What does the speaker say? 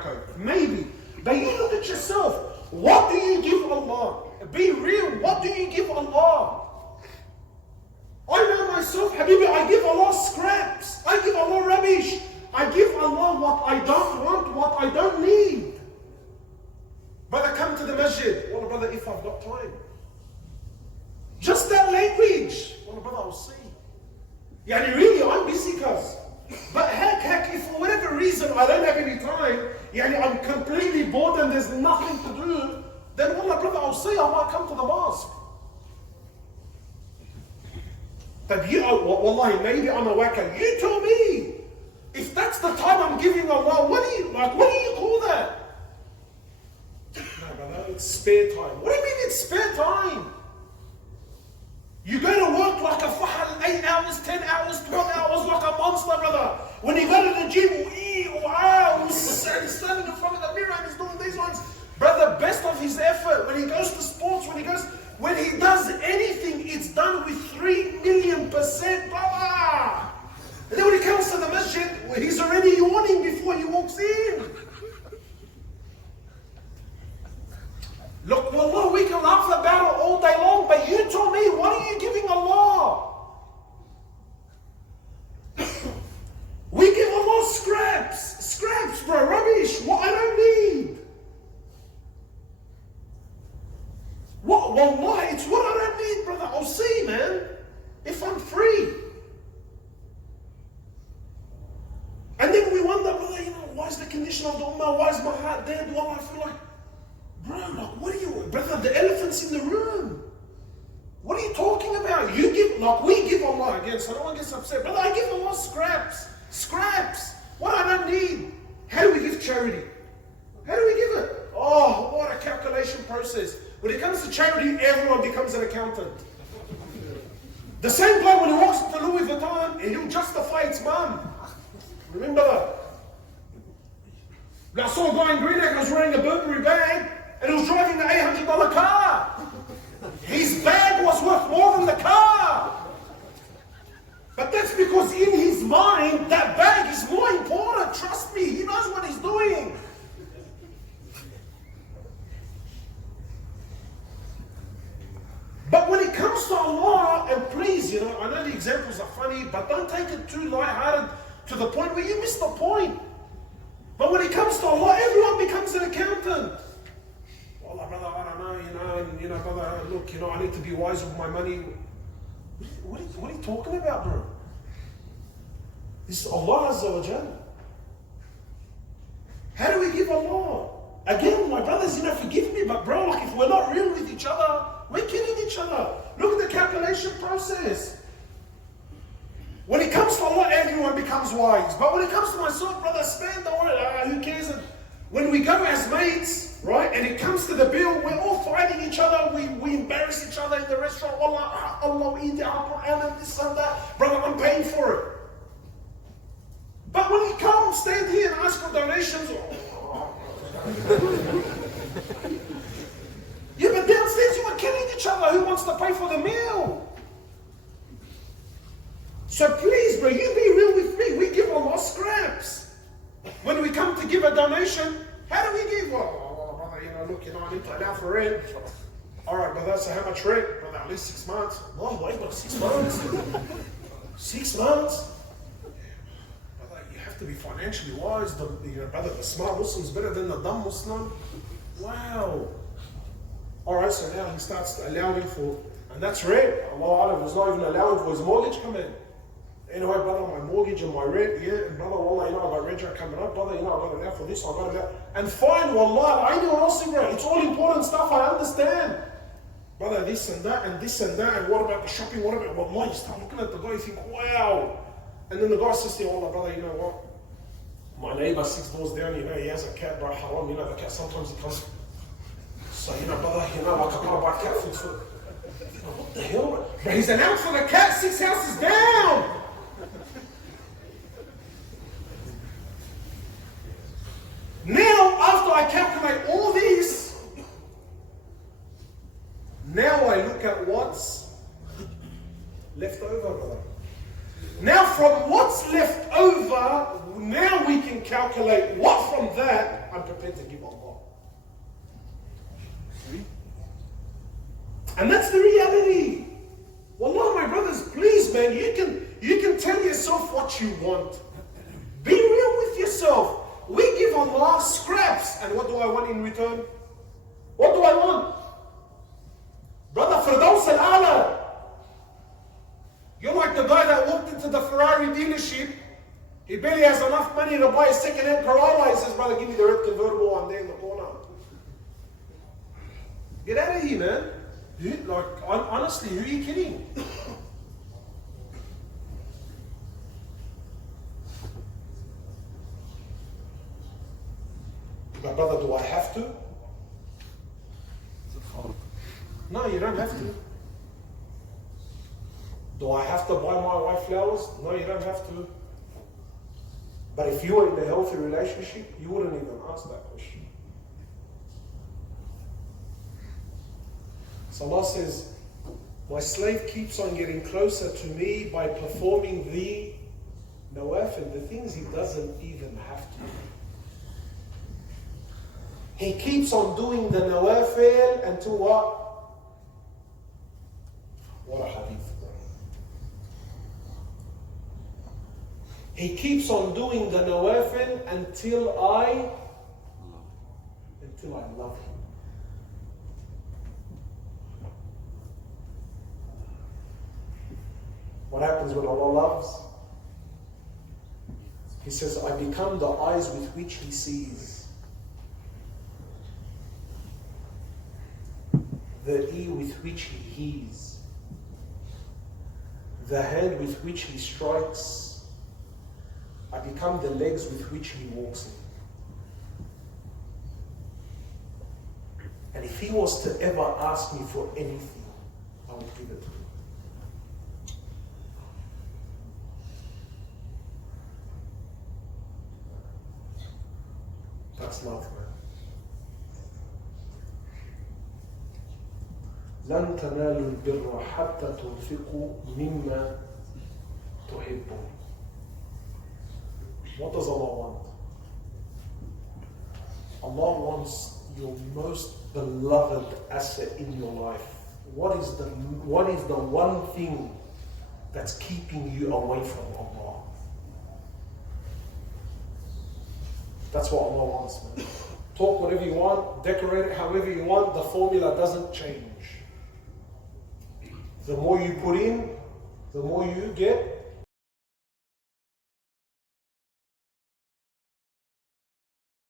tobacco. Maybe. But you look at yourself. What do you give Allah? Be real. What do you give Allah? I know myself, Habibi, I give Allah scraps. I give Allah rubbish. I give Allah what I don't want, what I don't need. Brother, come to the masjid. Well, brother, if I've got time. Just that language. Well, brother, I'll see. Yani really, I'm busy, cuz. But heck, if for whatever reason I don't have any time, yani I'm completely bored and there's nothing to do, then wallah, brother, I'll see, I might come to the mosque. But you, wallahi, maybe I'm a whacker. You tell me. If that's the time I'm giving Allah, what do you call that? No, brother, it's spare time. What do you mean it's spare time? You go to work like a fahal, 8 hours, 10 hours, 12 hours, like a monster, brother. When you go to the gym, and he's standing in front of the mirror and he's doing these ones. Brother, best of his effort. When he goes to sports, when he does anything, it's done with 3,000,000%, brother. And then when he comes to the masjid, he's already yawning before he walks in. Look, wallah, we can laugh about it all day long, but you tell me, what are you giving Allah? We give Allah scraps, bro, rubbish, what I don't need. What, wallah, it's what I don't need, brother. I'll see, man, if I'm free. And then we wonder, brother, why is the condition of the ummah, why is my heart dead? Wallah, I feel like, bro, like, what are you, brother, the elephant's in the room. What are you talking about? You give, like, we give Allah again, so no one gets upset. Brother, I give Allah scraps. What I don't need. How do we give charity? How do we give it? Oh, what a calculation process. When it comes to charity, everyone becomes an accountant. The same guy, when he walks into Louis Vuitton, and he'll justify its mum. Remember that? I saw a guy in Greenock who was wearing a Burberry bag, and he was driving an $800 car. His bag was worth more than the car. But that's because in his mind, that bag is more important. Trust me, he knows what he's doing. But when it comes to Allah, and please, I know the examples are funny, but don't take it too lighthearted to the point where you miss the point. But when it comes to Allah, everyone becomes an accountant. Wallah, brother, I don't know, brother, look, I need to be wise with my money. What are you talking about, bro? This is Allah Azza wa Jalla. How do we give Allah? Again, my brothers, forgive me, but bro, like if we're not real with each other, we're killing each other. Look at the calculation process. When it comes to Allah, everyone becomes wise. But when it comes to myself, brother, spend, don't worry, who cares? When we go as mates, right, and it comes to the bill, we're all fighting each other, we embarrass each other in the restaurant, Allah, eat our Quran and this and that. Brother, I'm paying for it. But when you come, stand here and ask for donations, yeah, but downstairs you are killing each other. Who wants to pay for the meal? So please, bro, you be real with me. We give Allah scraps. When we come to give a donation, how do we give? Well, brother, look, I need to allow for rent. All right, brother, so how much rent? Brother, at least 6 months. Oh, wait, but 6 months? 6 months? Brother, you have to be financially wise. Brother, the smart Muslim is better than the dumb Muslim. Wow. All right, so now he starts allowing for, and that's rent. Allah was not even allowing for his mortgage come in. Anyway, brother, my mortgage and my rent, yeah, and brother, wallah, I got rent coming up, brother, I got to allow for this, I got to allow. And fine, wallah, I know also, bro, it's all important stuff, I understand. Brother, this and that, and what about the shopping, what about, wallah, you start looking at the guy, you think, wow. And then the guy says to you, wallah, brother, you know what? My neighbor 6 doors down, he has a cat, bro, haram, the cat, sometimes he comes. So, brother, like I can't buy cat food for, what the hell? But he's announced for the cat 6 houses down. Now, after I calculate all this, now I look at what's left over, brother. Now, from what's left over, now we can calculate what from that I'm prepared to give Allah. And that's the reality. Wallah, my brothers, please, man, you can tell yourself what you want. Be real with yourself. We give Allah scraps, and what do I want in return? What do I want? Brother Firdaus al-Ala, you're like the guy that walked into the Ferrari dealership. He barely has enough money to buy a second-hand Corolla. He says, brother, give me the red convertible one there in the corner. Get out of here, man. Like, honestly, who are you kidding? But brother, do I have to? No, you don't have to. Do I have to buy my wife flowers? No, you don't have to. But if you were in a healthy relationship, you wouldn't even ask that question. So Allah says, my slave keeps on getting closer to me by performing the nawafil, the things he doesn't even have to. He keeps on doing the nawafil until what? What a hadith, bro. He keeps on doing the nawafil until I love him. What happens when Allah loves? He says, I become the eyes with which he sees, the ear with which he hears, the hand with which he strikes. I become the legs with which he walks in. And if he was to ever ask me for anything, I would give it to him. That's love, man. لن تنالوا البر حتى تنفقوا مما تحبون. What does Allah want? Allah wants your most beloved asset in your life. What is the one thing that's keeping you away from Allah? That's what Allah wants, man. Talk whatever you want, decorate it however you want, the formula doesn't change. The more you put in, the more you get.